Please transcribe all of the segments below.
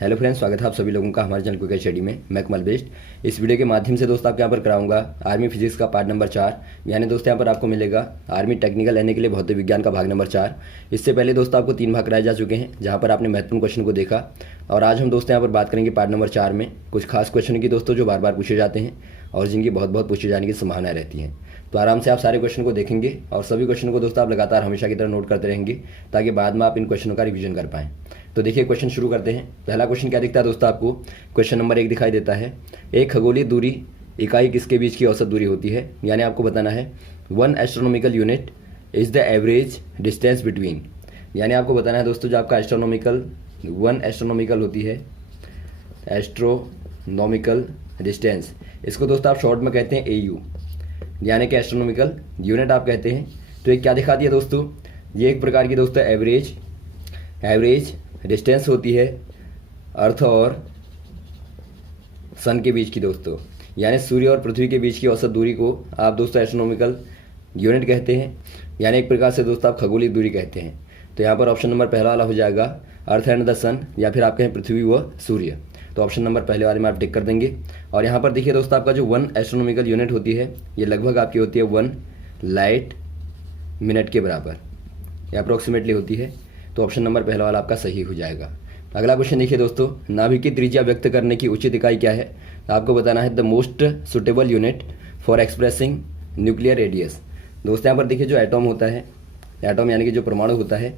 Hello friends, स्वागत है आप सभी लोगों का हमारे चैनल क्विक स्टडी में। मैं कमल बेस्ट। इस वीडियो के माध्यम से दोस्तों आपके यहाँ पर कराऊंगा आर्मी फिजिक्स का पार्ट नंबर 4। यानी दोस्तों यहाँ पर आपको मिलेगा आर्मी टेक्निकल यानी के लिए भौतिक विज्ञान का भाग नंबर 4। इससे पहले दोस्तों आपको 3 भाग कराए जा चुके हैं, जहाँ पर आपने महत्वपूर्ण क्वेश्चन को देखा। और आज हम दोस्तों यहाँ पर बात करेंगे पार्ट नंबर 4 में कुछ खास क्वेश्चन की दोस्तों, जो बार बार पूछे जाते हैं और जिनकी बहुत पूछे जाने की संभावना रहती है। तो आराम से आप सारे क्वेश्चन को देखेंगे और सभी क्वेश्चन को दोस्तों आप लगातार हमेशा की तरह नोट करते रहेंगे, ताकि बाद में आप इन क्वेश्चनों का रिवीजन कर पाएं। तो देखिए क्वेश्चन शुरू करते हैं। पहला क्वेश्चन क्या दिखता है दोस्तों आपको? क्वेश्चन नंबर 1 दिखाई देता है, एक खगोलीय दूरी इकाई किसके बीच की औसत दूरी होती है? यानी आपको बताना है 1 astronomical unit is the average distance between. यानी आपको बताना है दोस्तों, जो आपका एस्ट्रोनॉमिकल 1 एस्ट्रोनॉमिकल होती है, एस्ट्रोनॉमिकल डिस्टेंस, इसको दोस्तों आप शॉर्ट में कहते हैं AU, यानी कि एस्ट्रोनॉमिकल यूनिट आप कहते हैं। तो ये क्या दिखाती है दोस्तों? ये एक प्रकार की दोस्तों एवरेज डिस्टेंस होती है अर्थ और सन के बीच की दोस्तों, यानी सूर्य और पृथ्वी के बीच की औसत दूरी को आप दोस्तों एस्ट्रोनॉमिकल यूनिट कहते हैं, यानी एक प्रकार से दोस्तों आप खगोलीय दूरी कहते हैं। तो यहाँ पर ऑप्शन नंबर पहला वाला हो जाएगा अर्थ एंड द सन, या फिर आप कहें पृथ्वी व सूर्य। तो ऑप्शन नंबर पहले वाले में आप टिक कर देंगे। और यहाँ पर देखिए दोस्तों, आपका जो 1 एस्ट्रोनॉमिकल यूनिट होती है, ये लगभग आपकी होती है 1 लाइट मिनट के बराबर, या अप्रोक्सीमेटली होती है। तो ऑप्शन नंबर पहला वाला आपका सही हो जाएगा। अगला क्वेश्चन देखिए दोस्तों, नाभिक की त्रिज्या व्यक्त करने की उचित इकाई क्या है? तो आपको बताना है the most suitable unit for expressing nuclear radius. दोस्तों यहाँ पर देखिए, जो एटॉम होता है, एटॉम यानी कि जो परमाणु होता है,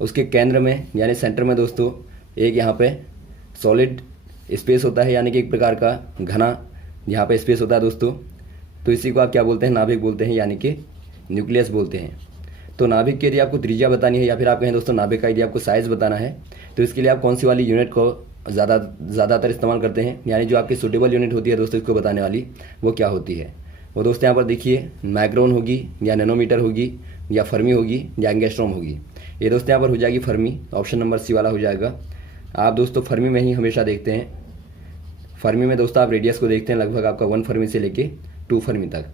उसके केंद्र में यानी सेंटर में दोस्तों एक यहाँ पे सॉलिड स्पेस होता है, यानी कि एक प्रकार का घना यहाँ पे स्पेस होता है दोस्तों। तो इसी को आप क्या बोलते हैं? नाभिक बोलते हैं, यानी कि न्यूक्लियस बोलते हैं। तो नाभिक की यदि आपको त्रिज्या बतानी है, या फिर आप कहें दोस्तों नाभिक का यदि आपको साइज़ बताना है, तो इसके लिए आप कौन सी वाली यूनिट को ज़्यादातर इस्तेमाल करते हैं? यानी जो आपकी सूटेबल यूनिट होती है दोस्तों, इसको बताने वाली वो क्या होती है? वो दोस्तों यहाँ पर देखिए, माइक्रोन होगी, या नैनोमीटर होगी, या फर्मी होगी, या एंगस्ट्रॉम होगी। ये दोस्तों यहाँ पर हो जाएगी फर्मी। ऑप्शन नंबर सी वाला हो जाएगा। आप दोस्तों फर्मी में ही हमेशा देखते हैं। फर्मी में दोस्तों आप रेडियस को देखते हैं, लगभग आपका 1 फर्मी से लेके 2 फर्मी तक।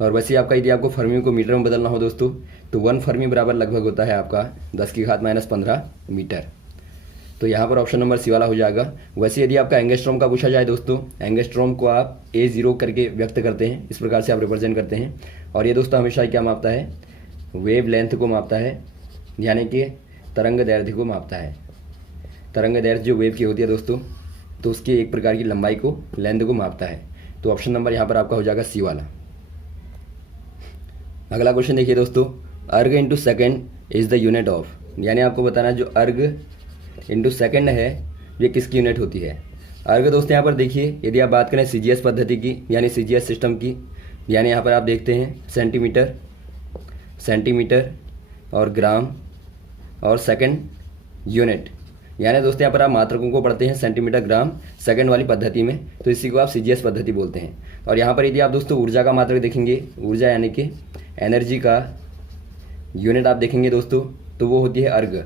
और वैसे आपका यदि आपको फर्मी को मीटर में बदलना हो दोस्तों, तो 1 फर्मी बराबर लगभग होता है आपका 10⁻⁻15 मीटर। तो यहाँ पर ऑप्शन नंबर सी वाला हो जाएगा। वैसे यदि आपका एंगस्ट्रॉम का पूछा जाए दोस्तों, एंगस्ट्रॉम को आप A0 करके व्यक्त करते हैं, इस प्रकार से आप रिप्रेजेंट करते हैं। और ये दोस्तों हमेशा क्या मापता है? वेव लेंथ को मापता है, यानी कि तरंग दैर्ध्य को मापता है। तरंग दैर्ध्य जो वेव की होती है दोस्तों, तो उसकी एक प्रकार की लंबाई को, लेंथ को मापता है। तो ऑप्शन नंबर यहाँ पर आपका हो जाएगा सी वाला। अगला क्वेश्चन देखिए दोस्तों, अर्ग into second is the unit of. यानी आपको बताना है जो अर्ग इंटू सेकेंड है, ये किसकी यूनिट होती है? अर्ग दोस्तों यहाँ पर देखिए, यदि आप बात करें CGS पद्धति की, यानी CGS सिस्टम की, यानी यहाँ पर आप देखते हैं सेंटीमीटर और ग्राम और सेकंड यूनिट। यानी दोस्तों यहाँ पर आप मात्रकों को पढ़ते हैं सेंटीमीटर, ग्राम, सेकंड वाली पद्धति में, तो इसी को आप CGS पद्धति बोलते हैं। और यहाँ पर यदि आप दोस्तों ऊर्जा का मात्रक देखेंगे, ऊर्जा यानी कि एनर्जी का यूनिट आप देखेंगे दोस्तों, तो वो होती है अर्ग।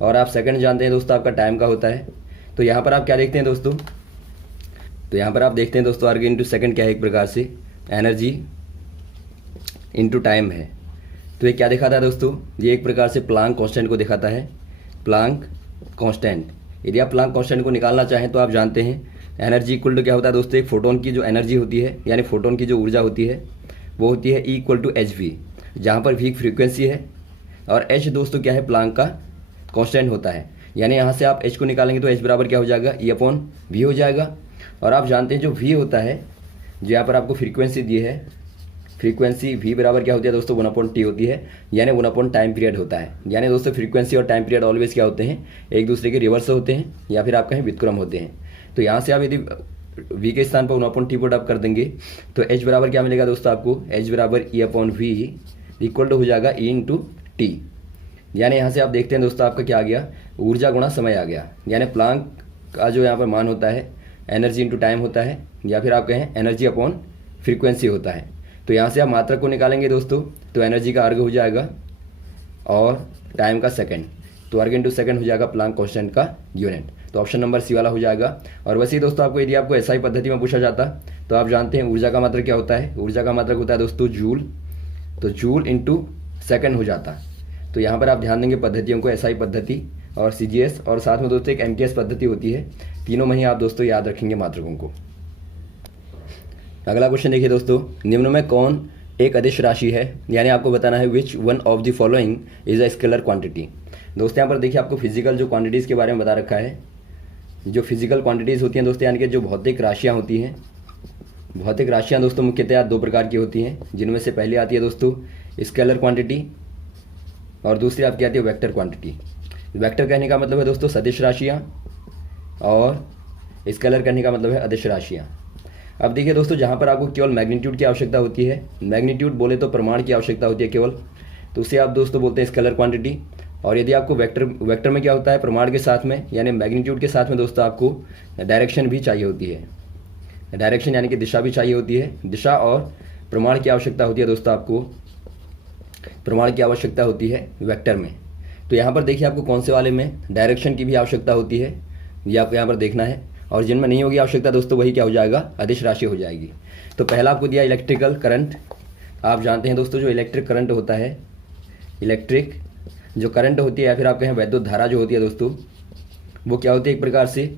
और आप सेकंड जानते हैं दोस्तों आपका टाइम का होता है। तो यहाँ पर आप क्या देखते हैं दोस्तों? तो यहाँ पर आप देखते हैं दोस्तों अर्ग इंटू सेकंड क्या है? एक प्रकार से एनर्जी इंटू टाइम है। तो ये क्या दिखाता है दोस्तों? ये एक प्रकार से प्लांक कांस्टेंट को दिखाता है, प्लांक कांस्टेंट। यदि आप प्लांक कांस्टेंट को निकालना चाहें तो आप जानते हैं एनर्जी इक्वल टू क्या होता है दोस्तों? एक फोटोन की जो एनर्जी होती है, यानी फोटोन की जो ऊर्जा होती है, वो होती है E = hv, जहाँ पर v फ्रीक्वेंसी है और h दोस्तों क्या है? प्लांक का कांस्टेंट होता है। यानी यहाँ से आप h को निकालेंगे तो h बराबर क्या हो जाएगा? E/v हो जाएगा। और आप जानते हैं जो v होता है, जो यहाँ पर आपको फ्रीक्वेंसी दी है, फ्रीक्वेंसी v बराबर क्या होती है दोस्तों? 1/t होती है, यानी 1 टाइम पीरियड होता है। यानी दोस्तों फ्रीक्वेंसी और टाइम पीरियड ऑलवेज क्या होते हैं? एक दूसरे के रिवर्स होते हैं, या फिर आप कहें व्युत्क्रम होते हैं। तो यहाँ से आप यदि v के स्थान पर 1/t पुट अप कर देंगे तो h बराबर क्या मिलेगा दोस्तों आपको? h बराबर E/v इक्वल टू हो जाएगा E/t। यानी यहाँ से आप देखते हैं दोस्तों आपका क्या आ गया? ऊर्जा गुणा समय आ गया। यानी प्लांक का जो यहाँ पर मान होता है एनर्जी इंटू टाइम होता है, या फिर आप कहें एनर्जी अपॉन फ्रीक्वेंसी होता है। तो यहाँ से आप मात्रक को निकालेंगे दोस्तों, तो एनर्जी का अर्ग हो जाएगा और टाइम का सेकंड। तो अर्ग इंटू सेकंड हो जाएगा प्लांक कांस्टेंट का यूनिट। तो ऑप्शन नंबर सी वाला हो जाएगा। और वैसे ही दोस्तों आपको यदि आपको SI पद्धति में पूछा जाता, तो आप जानते हैं ऊर्जा का मात्रक क्या होता है? ऊर्जा का मात्रक होता है दोस्तों जूल। तो जूल इंटू सेकंड हो जाता। तो यहाँ पर आप ध्यान देंगे पद्धतियों को, SI पद्धति और CGS और साथ में दोस्तों एक MKS पद्धति होती है। तीनों में ही आप दोस्तों याद रखेंगे मात्रकों को। अगला क्वेश्चन देखिए दोस्तों, निम्न में कौन एक अदिश राशि है, यानी आपको बताना है which one of the following is a scalar quantity. दोस्तों यहाँ पर देखिए आपको फिजिकल जो क्वांटिटीज़ के बारे में बता रखा है। जो फिजिकल क्वांटिटीज़ होती हैं दोस्तों, यानी कि जो भौतिक राशियाँ होती हैं, भौतिक राशियाँ दोस्तों मुख्यतः 2 प्रकार की होती हैं, जिनमें से पहली आती है दोस्तों स्केलर क्वांटिटी और दूसरी आपकी आती है वेक्टर क्वांटिटी। वेक्टर कहने का मतलब है दोस्तों सदिश राशियाँ और स्केलर कहने का मतलब है अदिश राशियाँ। अब देखिए दोस्तों, जहाँ पर आपको केवल मैग्नीट्यूड की आवश्यकता होती है, मैग्नीट्यूड बोले तो प्रमाण की आवश्यकता होती है केवल, तो उसे आप दोस्तों बोलते हैं स्केलर क्वांटिटी। और यदि आपको वेक्टर में क्या होता है, प्रमाण के साथ में यानी मैग्नीट्यूड के साथ में दोस्तों आपको डायरेक्शन भी चाहिए होती है। डायरेक्शन यानी कि दिशा भी चाहिए होती है। दिशा और प्रमाण की आवश्यकता होती है दोस्तों आपको, प्रमाण की आवश्यकता होती है वेक्टर में। तो यहाँ पर देखिए आपको कौन से वाले में डायरेक्शन की भी आवश्यकता होती है, ये आपको यहाँ पर देखना है। और जिनमें नहीं होगी आवश्यकता दोस्तों वही क्या हो जाएगा, अदिश राशि हो जाएगी। तो पहला आपको दिया इलेक्ट्रिकल करंट। आप जानते हैं दोस्तों जो इलेक्ट्रिक करंट होता है, इलेक्ट्रिक जो करंट होती है या फिर आप कहें वैद्युत धारा जो होती है दोस्तों, वो क्या होती है एक प्रकार से,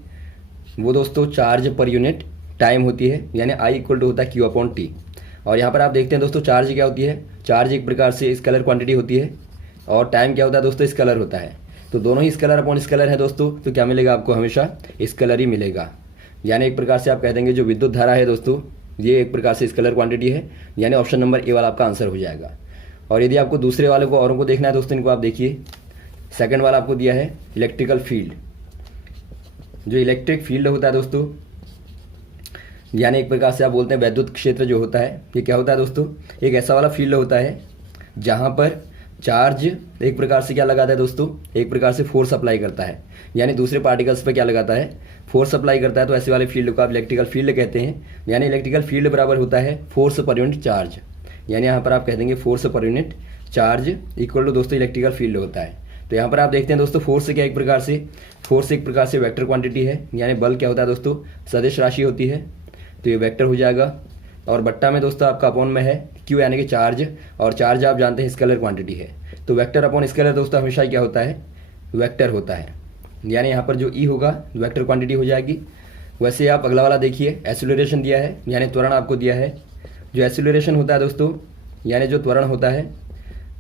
वो दोस्तों चार्ज पर यूनिट टाइम होती है, यानी I इक्वल टू होता है Q/T। और यहाँ पर आप देखते हैं दोस्तों चार्ज क्या होती है, चार्ज एक प्रकार से स्केलर क्वांटिटी होती है और टाइम क्या होता है दोस्तों, स्केलर होता है। तो दोनों ही स्केलर अपॉन स्केलर है दोस्तों, तो क्या मिलेगा आपको, हमेशा स्केलर ही मिलेगा। यानी एक प्रकार से आप कह देंगे जो विद्युत धारा है दोस्तों, ये एक प्रकार से स्केलर क्वांटिटी है, यानी ऑप्शन नंबर ए वाला आपका आंसर हो जाएगा। और यदि आपको दूसरे वाले को औरों को देखना है दोस्तों, इनको आप देखिए, सेकंड वाला आपको दिया है इलेक्ट्रिकल फील्ड। जो इलेक्ट्रिक फील्ड होता है दोस्तों, यानी एक प्रकार से आप बोलते हैं वैद्युत क्षेत्र जो होता है, ये क्या होता है दोस्तों, एक ऐसा वाला फील्ड होता है जहाँ पर चार्ज एक प्रकार से क्या लगाता है दोस्तों, एक प्रकार से फोर्स अप्लाई करता है, यानी दूसरे पार्टिकल्स पे क्या लगाता है, फोर्स अप्लाई करता है। तो ऐसे वाले फील्ड को आप इलेक्ट्रिकल फील्ड कहते हैं। यानी इलेक्ट्रिकल फील्ड बराबर होता है फोर्स पर यूनिट चार्ज, यानी यहाँ पर आप कह देंगे force per unit charge equal to दोस्तों इलेक्ट्रिकल फील्ड होता है। तो यहाँ पर आप देखते हैं दोस्तों फोर्स से क्या एक प्रकार से, फोर्स एक प्रकार से वेक्टर क्वांटिटी है, यानी बल क्या होता है दोस्तों, सदिश राशि होती है, तो ये वेक्टर हो जाएगा। और बट्टा में दोस्तों आपका अपॉन में है क्यू यानी कि चार्ज, और चार्ज आप जानते हैं स्केलर क्वांटिटी है। तो वेक्टर अपॉन स्केलर दोस्तों हमेशा क्या होता है, वेक्टर होता है, यानी यहाँ पर जो ई होगा वेक्टर क्वांटिटी हो जाएगी। वैसे आप अगला वाला देखिए, एक्सीलरेशन दिया है यानी त्वरण आपको दिया है। जो एक्सीलरेशन होता है दोस्तों, यानी जो त्वरण होता है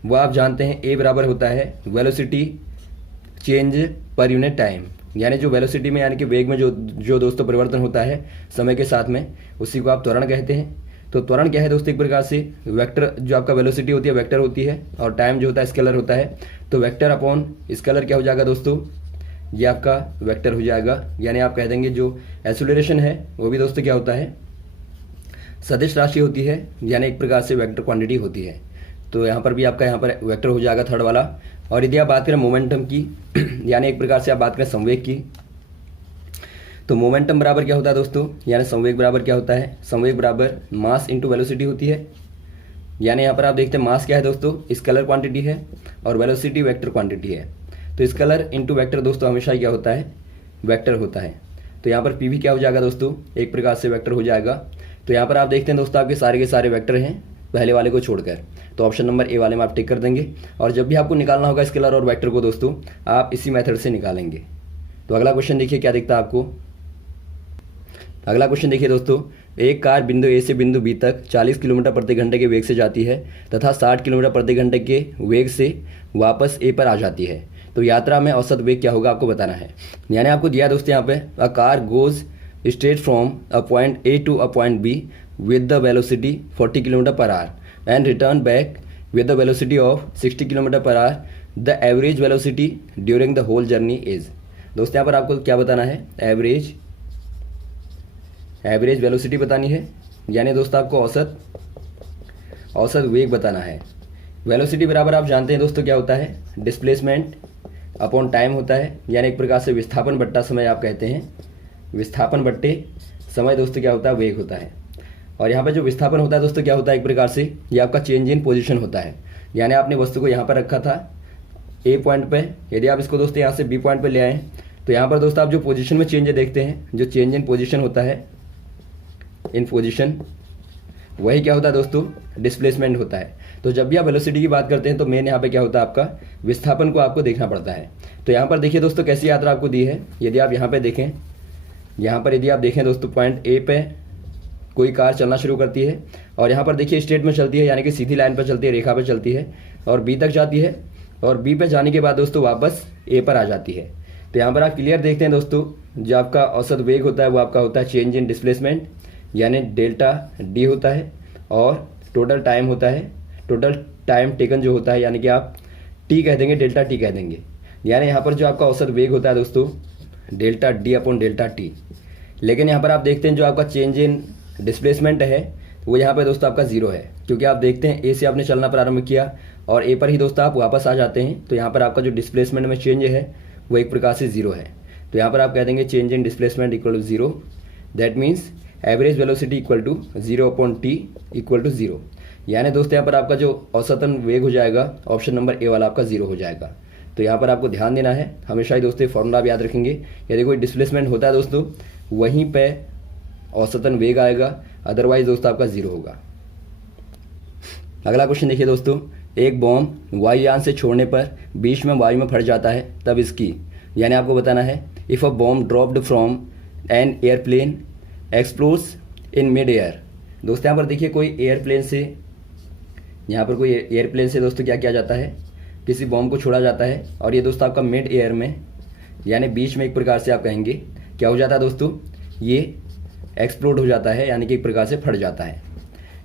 वो आप जानते हैं ए बराबर होता है velocity change per unit time, यानी जो वेलोसिटी में यानी कि वेग में जो दोस्तों परिवर्तन होता है समय के साथ में, उसी को आप त्वरण कहते हैं। तो त्वरण क्या है दोस्तों, एक प्रकार से वेक्टर, जो आपका वेलोसिटी होती है वेक्टर होती है और टाइम जो होता है स्केलर होता है। तो वेक्टर अपॉन स्केलर क्या हो जाएगा दोस्तों, ये आपका वेक्टर हो जाएगा। यानी आप कह देंगे जो एक्सीलरेशन है वो भी दोस्तों क्या होता है, सदिश राशि होती है, यानी एक प्रकार से वेक्टर क्वांटिटी होती है। तो यहाँ पर भी आपका यहाँ पर वेक्टर हो जाएगा थर्ड वाला। और यदि आप बात करें मोमेंटम की, यानी एक प्रकार से आप बात करें संवेग की, तो मोमेंटम बराबर क्या होता है दोस्तों, यानी संवेग बराबर क्या होता है, संवेग बराबर मास इंटू वेलोसिटी होती है। यानी यहाँ पर आप देखते हैं मास क्या है दोस्तों, स्केलर क्वांटिटी है और वेलोसिटी वेक्टर क्वांटिटी है। तो स्केलर इंटू वेक्टर दोस्तों हमेशा क्या होता है, वेक्टर होता है। तो यहाँ पर पी भी क्या हो जाएगा दोस्तों, एक प्रकार से वेक्टर हो जाएगा। तो यहाँ पर आप देखते हैं दोस्तों आपके सारे के सारे वेक्टर हैं पहले वाले को छोड़कर, तो ऑप्शन नंबर ए वाले में आप टिक कर देंगे। और जब भी आपको निकालना होगा स्केलर और वेक्टर को दोस्तों, आप इसी मेथड से निकालेंगे। तो अगला क्वेश्चन देखिए क्या दिखता है आपको। अगला क्वेश्चन देखिए दोस्तों, एक कार बिंदु ए से बिंदु बी तक 40 किलोमीटर प्रति घंटे के वेग से जाती है तथा 60 किलोमीटर प्रति घंटे के वेग से वापस ए पर आ जाती है। तो यात्रा में औसत वेग क्या होगा आपको बताना है। यानी आपको दिया दोस्तों यहाँ पे, a car goes straight from a point A to a point B with the velocity 40 km per hour and return back with the velocity of 60 km per hour. The average velocity during the whole journey is। दोस्तों यहाँ पर आपको क्या बताना है, average velocity बतानी है, यानी दोस्तों आपको औसत वेग बताना है। वेलोसिटी बराबर आप जानते हैं दोस्तों क्या होता है, डिस्प्लेसमेंट अपॉन टाइम होता है, यानी एक प्रकार से विस्थापन बट्टा समय आप कहते हैं, विस्थापन बट्टे समय दोस्तों क्या होता है, वेग होता है। और यहाँ पर जो विस्थापन होता है दोस्तों क्या होता है, एक प्रकार से ये आपका चेंज इन पोजीशन होता है। यानी आपने वस्तु को यहाँ पर रखा था ए पॉइंट पे, यदि आप इसको दोस्तों यहाँ से बी पॉइंट पे ले आए, तो यहाँ पर दोस्तों आप जो पोजीशन में चेंज देखते हैं, जो चेंज इन पोजीशन होता है, इन पोजीशन, वही क्या होता है दोस्तों, डिस्प्लेसमेंट होता है। तो जब भी आप वेलोसिटी की बात करते हैं तो मेन यहाँ पे क्या होता है, आपका विस्थापन को आपको देखना पड़ता है। तो यहाँ पर देखिए दोस्तों कैसी यात्रा आपको दी है। यदि आप यहाँ पे देखें, यहाँ पर यदि आप देखें दोस्तों, पॉइंट ए पे कोई कार चलना शुरू करती है और यहाँ पर देखिए स्ट्रेट में चलती है, यानी कि सीधी लाइन पर चलती है, रेखा पर चलती है और बी तक जाती है और बी पे जाने के बाद दोस्तों वापस ए पर आ जाती है। तो यहाँ पर आप क्लियर देखते हैं दोस्तों, जो आपका औसत वेग होता है वो आपका होता है चेंज इन डिस्प्लेसमेंट, यानी डेल्टा डी होता है, और टोटल टाइम होता है, टोटल टाइम टेकन जो होता है, यानी कि आप टी कह देंगे, डेल्टा टी कह देंगे। यानी यहाँ पर जो आपका औसत वेग होता है दोस्तों delta D upon delta T. लेकिन यहाँ पर आप देखते हैं जो आपका चेंज इन डिस्प्लेसमेंट है वो यहाँ पर दोस्तों आपका जीरो है, क्योंकि आप देखते हैं ए से आपने चलना प्रारंभ किया और ए पर ही दोस्तों आप वापस आ जाते हैं। तो यहाँ पर आपका जो डिस्प्लेसमेंट में चेंज है वो एक प्रकार से जीरो है। तो यहाँ पर आप कह देंगे change in displacement equal to zero, that means average velocity equal to zero upon t equal to zero. यानी दोस्तों यहाँ पर आपका जो औसतन वेग हो जाएगा ऑप्शन नंबर ए वाला आपका जीरो हो जाएगा। तो यहाँ पर आपको ध्यान देना है, हमेशा ही दोस्तों फॉर्मूला आप याद रखेंगे। यदि कोई डिस्प्लेसमेंट होता है दोस्तों वहीं पे औसतन वेग आएगा, अदरवाइज दोस्तों आपका जीरो होगा। अगला क्वेश्चन देखिए दोस्तों, एक बॉम्ब वायुयान से छोड़ने पर बीच में वायु में फट जाता है, तब इसकी, यानी आपको बताना है if a bomb dropped from an airplane explodes in mid air. दोस्तों यहाँ पर देखिए कोई एयरप्लेन से, यहाँ पर कोई एयरप्लेन से दोस्तों क्या किया जाता है, किसी बॉम्ब को छोड़ा जाता है और ये दोस्तों आपका मिड एयर में, यानी बीच में एक प्रकार से आप कहेंगे क्या हो जाता है दोस्तों, ये एक्सप्लोड हो जाता है, यानी कि एक प्रकार से फट जाता है।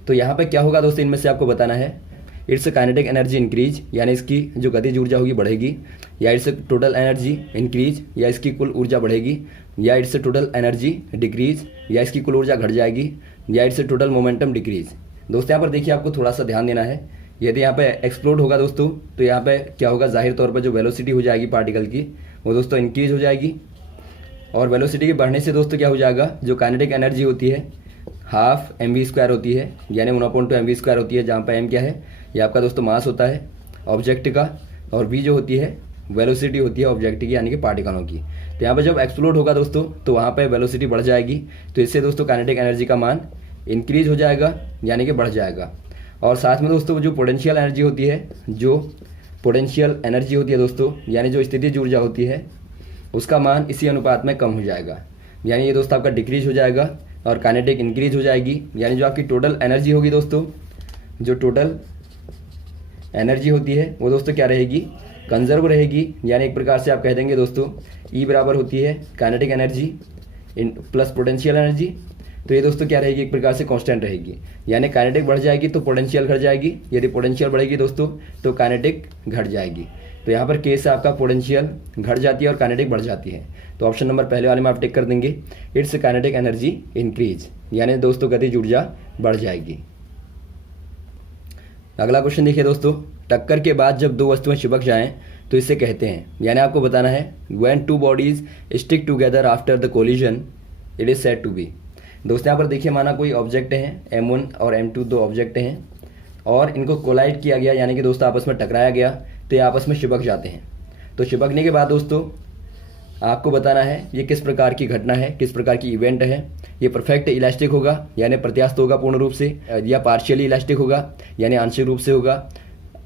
तो यहाँ पे क्या होगा दोस्तों, इनमें से आपको बताना है इट्स काइनेटिक एनर्जी इंक्रीज, यानी इसकी जो गतिज ऊर्जा होगी बढ़ेगी, या इट्स टोटल एनर्जी इंक्रीज, या इसकी कुल ऊर्जा बढ़ेगी, या इट्स टोटल एनर्जी डिक्रीज, या इसकी कुल ऊर्जा घट जाएगी, या इट्स टोटल मोमेंटम डिक्रीज। दोस्तों यहाँ पर देखिए आपको थोड़ा सा ध्यान देना है, यदि यहाँ पे एक्सप्लोड होगा दोस्तों तो यहाँ पे क्या होगा, जाहिर तौर पर जो वेलोसिटी हो जाएगी पार्टिकल की वो दोस्तों इंक्रीज हो जाएगी, और वेलोसिटी के बढ़ने से दोस्तों क्या हो जाएगा, जो काइनेटिक एनर्जी होती है हाफ एम वी स्क्वायर होती है, यानी 1/2 एम वी स्क्वायर होती है, जहाँ पर एम क्या है, ये आपका दोस्तों मास होता है ऑब्जेक्ट का, और वी जो होती है वेलोसिटी होती है ऑब्जेक्ट की, यानी कि पार्टिकलों की। तो यहाँ पर जब एक्सप्लोड होगा दोस्तों तो वहाँ पर वेलोसिटी बढ़ जाएगी, तो इससे दोस्तों काइनेटिक एनर्जी का मान इंक्रीज हो जाएगा, यानी कि बढ़ जाएगा। और साथ में दोस्तों जो पोटेंशियल एनर्जी होती है, जो पोटेंशियल एनर्जी होती है दोस्तों, यानी जो स्थितिज ऊर्जा होती है, उसका मान इसी अनुपात में कम हो जाएगा, यानी ये दोस्तों आपका डिक्रीज हो जाएगा और काइनेटिक इंक्रीज हो जाएगी। यानी जो आपकी टोटल एनर्जी होगी दोस्तों, जो टोटल एनर्जी होती है वो दोस्तों क्या रहेगी, कंजर्व रहेगी, यानी एक प्रकार से आप कह देंगे दोस्तों ई बराबर होती है kinetic energy plus potential energy. तो ये दोस्तों क्या रहेगी, एक प्रकार से कांस्टेंट रहेगी, यानी काइनेटिक बढ़ जाएगी तो पोटेंशियल घट जाएगी, यदि पोटेंशियल बढ़ेगी दोस्तों तो काइनेटिक घट जाएगी। तो यहाँ पर केस आपका पोटेंशियल घट जाती है और काइनेटिक बढ़ जाती है। तो ऑप्शन नंबर पहले वाले में आप टिक कर देंगे इट्स काइनेटिक एनर्जी इंक्रीज, यानी दोस्तों गतिज ऊर्जा बढ़ जाएगी। अगला क्वेश्चन देखिए दोस्तों, टक्कर के बाद जब दो वस्तुएं चिपक जाएं तो इसे कहते हैं, यानी आपको बताना है when two bodies stick together after the collision it is said to be. दोस्तों यहाँ पर देखिए माना कोई ऑब्जेक्ट हैं M1 और M2 दो ऑब्जेक्ट हैं और इनको कोलाइड किया गया, यानी कि दोस्तों आपस में टकराया गया, तो ये आपस में चिपक जाते हैं। तो चिपकने के बाद दोस्तों आपको बताना है ये किस प्रकार की घटना है, किस प्रकार की इवेंट है। ये परफेक्ट इलास्टिक होगा, यानी प्रत्यास्थ होगा पूर्ण रूप से, या पार्शियली इलास्टिक होगा, यानी आंशिक रूप से होगा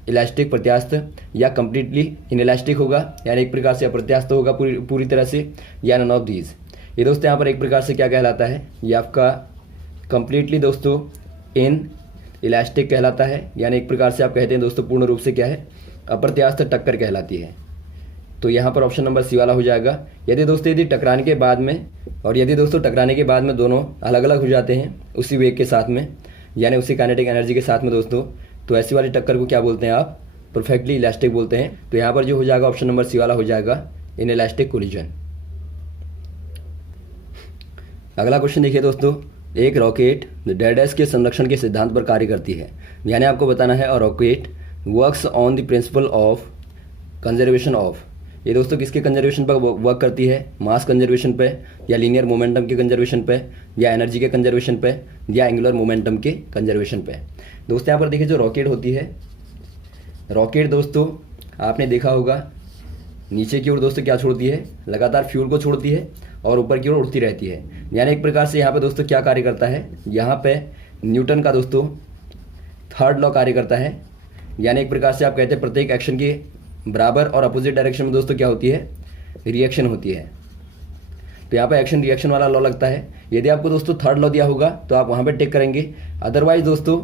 इलास्टिक प्रत्यास्थ, या कंप्लीटली इनइलास्टिक होगा, यानी एक प्रकार से अप्रत्यास्थ होगा पूरी तरह से, या नन ऑफ दीज। ये दोस्तों यहाँ पर एक प्रकार से क्या कहलाता है, ये आपका कंप्लीटली दोस्तों इन इलास्टिक कहलाता है, यानी एक प्रकार से आप कहते हैं दोस्तों पूर्ण रूप से क्या है, अप्रत्यास्थ टक्कर कहलाती है। तो यहाँ पर ऑप्शन नंबर सी वाला हो जाएगा। यदि टकराने के बाद में, और यदि दोस्तों टकराने के बाद में दोनों अलग अलग हो जाते हैं उसी वेग के साथ में, यानी उसी काइनेटिक एनर्जी के साथ में दोस्तों, तो ऐसी वाली टक्कर को क्या बोलते हैं आप, परफेक्टली इलास्टिक बोलते हैं। तो यहाँ पर जो हो जाएगा ऑप्शन नंबर सी वाला हो जाएगा इन इलास्टिक कोलिजन। अगला क्वेश्चन देखिए दोस्तों, एक रॉकेट डेडस के संरक्षण के सिद्धांत पर कार्य करती है, यानी आपको बताना है और rocket works on the principle of conservation of. ये दोस्तों किसके कंजर्वेशन पर वर्क करती है, मास कंजर्वेशन पे, या लीनियर मोमेंटम के कंजर्वेशन पे, या एनर्जी के कंजर्वेशन पे, या एंगुलर मोमेंटम के कंजर्वेशन पे। दोस्तों यहाँ पर देखिए जो रॉकेट होती है, रॉकेट दोस्तों आपने देखा होगा नीचे की ओर दोस्तों क्या छोड़ती है, लगातार फ्यूल को छोड़ती है और ऊपर की ओर उड़ती रहती है। यानी एक प्रकार से यहाँ पे दोस्तों क्या कार्य करता है, यहाँ पे न्यूटन का दोस्तों थर्ड लॉ कार्य करता है। यानी एक प्रकार से आप कहते हैं प्रत्येक एक्शन की बराबर और अपोजिट डायरेक्शन में दोस्तों क्या होती है, रिएक्शन होती है। तो यहाँ पर एक्शन रिएक्शन वाला लॉ लगता है। यदि आपको दोस्तों थर्ड लॉ दिया होगा तो आप वहाँ पर टिक करेंगे। अदरवाइज दोस्तों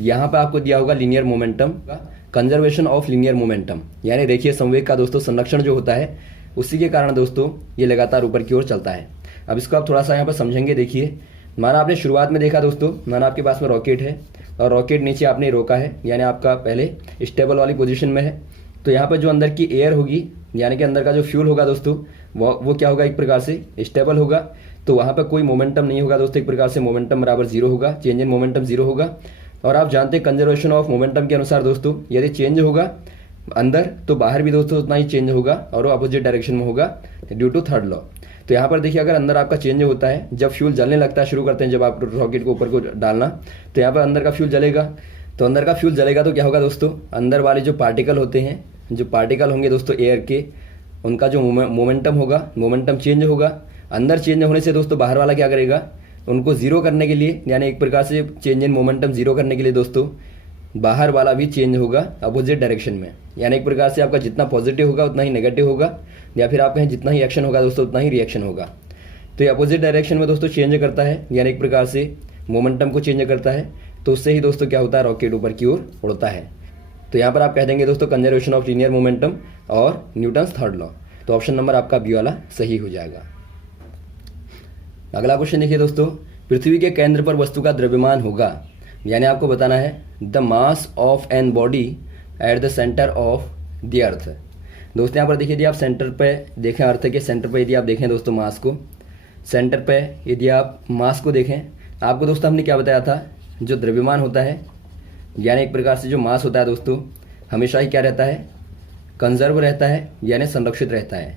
यहाँ पर आपको दिया होगा लीनियर मोमेंटम का कंजर्वेशन ऑफ लीनियर मोमेंटम, यानी रेखीय संवेग का दोस्तों संरक्षण जो होता है उसी के कारण दोस्तों ये लगातार ऊपर की ओर चलता है। अब इसको आप थोड़ा सा यहाँ पर समझेंगे। देखिए, माना आपने शुरुआत में देखा दोस्तों, माना आपके पास में रॉकेट है और रॉकेट नीचे आपने रोका है, यानी आपका पहले स्टेबल वाली पोजीशन में है। तो यहाँ पर जो अंदर की एयर होगी, यानी कि अंदर का जो फ्यूल होगा दोस्तों, वो क्या होगा, एक प्रकार से स्टेबल होगा। तो वहाँ पर कोई मोमेंटम नहीं होगा दोस्तों, एक प्रकार से मोमेंटम बराबर जीरो होगा, चेंज इन मोमेंटम जीरो होगा। और आप जानते हैं कंजर्वेशन ऑफ मोमेंटम के अनुसार दोस्तों, यदि चेंज होगा अंदर तो बाहर भी दोस्तों उतना ही चेंज होगा और वो अपोजिट डायरेक्शन में होगा ड्यू टू थर्ड लॉ। तो यहाँ पर देखिए, अगर अंदर आपका चेंज होता है, जब फ्यूल जलने लगता है, शुरू करते हैं जब आप रॉकेट को ऊपर को डालना, तो यहाँ पर अंदर का फ्यूल जलेगा। तो अंदर का फ्यूल जलेगा तो क्या होगा दोस्तों, अंदर वाले जो पार्टिकल होते हैं, जो पार्टिकल होंगे दोस्तों एयर के, उनका जो मोमेंटम होगा, मोमेंटम चेंज होगा। अंदर चेंज होने से दोस्तों बाहर वाला क्या करेगा, उनको जीरो करने के लिए, यानी एक प्रकार से चेंज इन मोमेंटम जीरो करने के लिए दोस्तों बाहर वाला भी चेंज होगा अपोजिट डायरेक्शन में। यानी एक प्रकार से आपका जितना पॉजिटिव होगा उतना ही नेगेटिव होगा, या फिर आप कहें जितना ही एक्शन होगा दोस्तों उतना ही रिएक्शन होगा। तो ये अपोजिट डायरेक्शन में दोस्तों चेंज करता है, यानी एक प्रकार से मोमेंटम को चेंज करता है। तो उससे ही दोस्तों क्या होता है, रॉकेट ऊपर की ओर उड़ता है। तो यहाँ पर आप कह देंगे दोस्तों कंजर्वेशन ऑफ लीनियर मोमेंटम और न्यूटन्स थर्ड लॉ। तो ऑप्शन नंबर आपका बी वाला सही हो जाएगा। अगला क्वेश्चन देखिए दोस्तों, पृथ्वी के केंद्र पर वस्तु का द्रव्यमान होगा, यानी आपको बताना है the mass of an body at the centre of the earth. दोस्तों यहाँ पर देखिए, यदि आप सेंटर पे देखें, अर्थ के सेंटर पे यदि आप देखें दोस्तों मास को, सेंटर पे यदि आप मास को देखें, आपको दोस्तों हमने क्या बताया था, जो द्रव्यमान होता है, यानी एक प्रकार से जो मास होता है दोस्तों, हमेशा ही क्या रहता है, कंजर्व रहता है, यानी संरक्षित रहता है।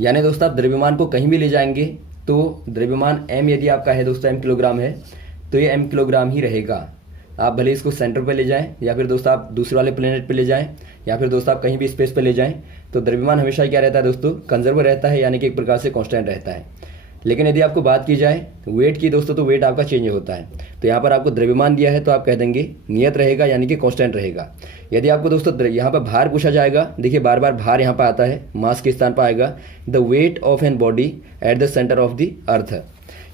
यानी दोस्तों आप द्रव्यमान को कहीं भी ले जाएंगे तो द्रव्यमान m यदि आपका है दोस्तों, m किलोग्राम है, तो ये m किलोग्राम ही रहेगा। आप भले इसको सेंटर पे ले जाएं, या फिर दोस्तों आप दूसरे वाले प्लेनेट पे ले जाएं, या फिर दोस्तों आप कहीं भी स्पेस पे ले जाएं, तो द्रव्यमान हमेशा क्या रहता है दोस्तों, कंजर्व रहता है, यानी कि एक प्रकार से कांस्टेंट रहता है। लेकिन यदि आपको बात की जाए वेट की दोस्तों, तो वेट आपका चेंज होता है। तो यहाँ पर आपको द्रव्यमान दिया है तो आप कह देंगे नियत रहेगा, यानी कि कांस्टेंट रहेगा। यदि आपको दोस्तों यहाँ पर भार पूछा जाएगा, देखिए बार बार भार यहाँ पर आता है, मास के स्थान पर आएगा the weight of an body at the centre of the earth.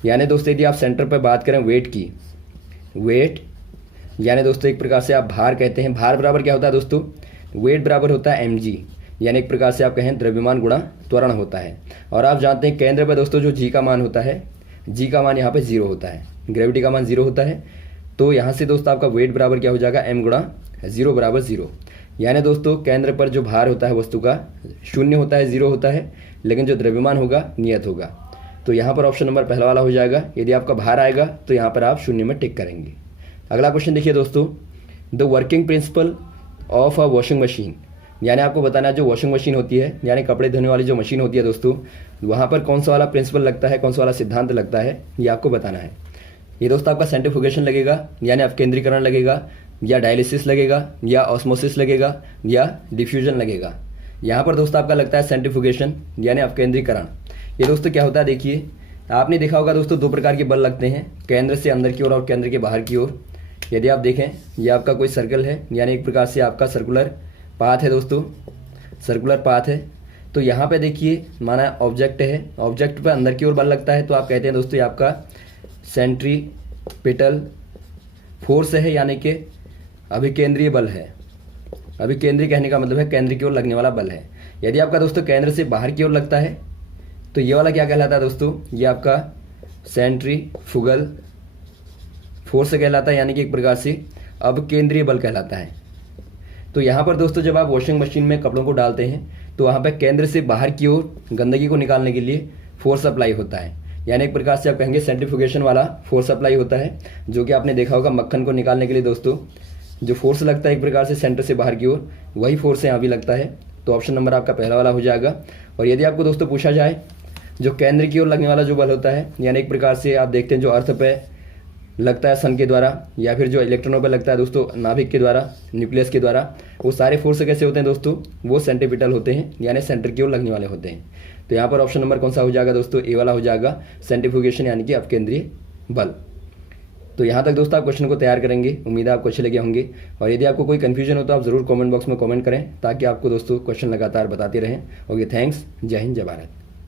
यानी दोस्तों यदि आप सेंटर पर बात करें वेट की, वेट यानी दोस्तों एक प्रकार से आप भार कहते हैं। भार बराबर क्या होता है दोस्तों, वेट बराबर होता है mg, यानी एक प्रकार से आप कहें द्रव्यमान गुणा त्वरण होता है। और आप जानते हैं केंद्र पर दोस्तों जो g का मान होता है, g का मान यहाँ पे जीरो होता है, ग्रेविटी का मान जीरो होता है। तो यहाँ से दोस्तों आपका वेट बराबर क्या हो जाएगा, m गुणा जीरो बराबर जीरो। यानी दोस्तों केंद्र पर जो भार होता है वस्तु का शून्य होता है, जीरो होता है, लेकिन जो द्रव्यमान होगा नियत होगा। तो यहाँ पर ऑप्शन नंबर पहला वाला हो जाएगा। यदि आपका भार आएगा तो यहाँ पर आप शून्य में टिक करेंगे। अगला क्वेश्चन देखिए दोस्तों, the working principle of a washing machine, यानी आपको बताना है जो वॉशिंग मशीन होती है, यानी कपड़े धोने वाली जो मशीन होती है दोस्तों, वहाँ पर कौन सा वाला प्रिंसिपल लगता है, कौन सा वाला सिद्धांत लगता है, ये आपको बताना है। ये दोस्तों आपका सेंट्रीफ्यूगेशन लगेगा, यानी अपकेंद्रीकरण लगेगा, या डायलिसिस लगेगा, या ऑस्मोसिस लगेगा, या डिफ्यूजन लगेगा। यहाँ पर दोस्तों आपका लगता है सेंट्रीफ्यूगेशन, यानी अपकेंद्रीकरण। ये दोस्तों क्या होता है, देखिए आपने देखा होगा दोस्तों दो प्रकार के बल लगते हैं, केंद्र से अंदर की ओर और केंद्र के बाहर की ओर। यदि आप देखें ये आपका कोई सर्कल है, यानी एक प्रकार से आपका सर्कुलर पाथ है दोस्तों, सर्कुलर पाथ है। तो यहाँ पे देखिए माना ऑब्जेक्ट है, ऑब्जेक्ट पे अंदर की ओर बल लगता है, तो आप कहते हैं दोस्तों ये आपका सेंट्रीपिटल फोर्स है, यानी कि अभिकेंद्रीय बल है। अभिकेंद्रीय कहने का मतलब है केंद्र की ओर लगने वाला बल है। यदि आपका दोस्तों केंद्र से बाहर की ओर लगता है तो ये वाला क्या कहलाता है दोस्तों, ये आपका सेंट्रीफ्यूगल फोर्स कहलाता है, यानी कि एक प्रकार से अपकेंद्रीय बल कहलाता है। तो यहाँ पर दोस्तों जब आप वॉशिंग मशीन में कपड़ों को डालते हैं तो वहाँ पर केंद्र से बाहर की ओर गंदगी को निकालने के लिए फोर्स अप्लाई होता है, यानी एक प्रकार से आप कहेंगे सेंट्रीफ्यूगेशन वाला फोर्स अप्लाई होता है, जो कि आपने देखा होगा मक्खन को निकालने के लिए दोस्तों जो फोर्स लगता है एक प्रकार से सेंटर से बाहर की ओर, वही फोर्स यहाँ भी लगता है। तो ऑप्शन नंबर आपका पहला वाला हो जाएगा। और यदि आपको दोस्तों पूछा जाए जो केंद्र की ओर लगने वाला जो बल होता है, यानी एक प्रकार से आप देखते हैं जो अर्थ पे लगता है सन के द्वारा, या फिर जो इलेक्ट्रॉनों पे लगता है दोस्तों नाभिक के द्वारा, न्यूक्लियस के द्वारा, वो सारे फोर्स कैसे होते हैं दोस्तों, वो सेंट्रीपिटल होते हैं, यानी सेंटर की ओर लगने वाले होते हैं। तो यहाँ पर ऑप्शन नंबर कौन सा हो जाएगा दोस्तों, ए वाला हो जाएगा, सेंट्रीफ्यूगेशन यानी कि अपकेंद्रीय बल। तो यहाँ तक दोस्तों आप क्वेश्चन को तैयार करेंगे, उम्मीद है आपको अच्छे लगे होंगे। और यदि आपको कोई कन्फ्यूजन हो तो आप ज़रूर कमेंट बॉक्स में कमेंट करें, ताकि आपको दोस्तों क्वेश्चन लगातार बताते रहें। Okay, thanks. जय हिंद, जय भारत।